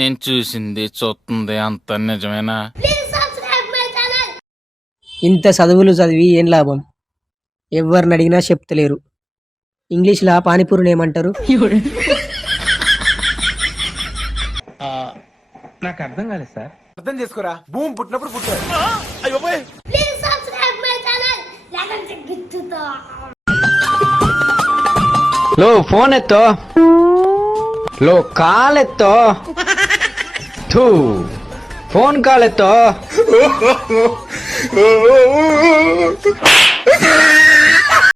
నేను చూసింది చూస్తుంది అంత నిజమేనా? ఇంత చదువులు చదివి ఏం లాభం? ఎవరిని అడిగినా చెప్తలేరు. ఇంగ్లీష్లో పానీపూరిని ఏమంటారు? నాకు అర్థం కాలేదు సార్. అర్థం చేసుకోరా, భూమి పుట్టినప్పుడు పుట్టారు. లో ఫోన్ ఎత్తో, లో కాల్ ఎత్తో, ಥೂ ಫೋನ್ ಕಾಲ್ ಎತ್ತೋ.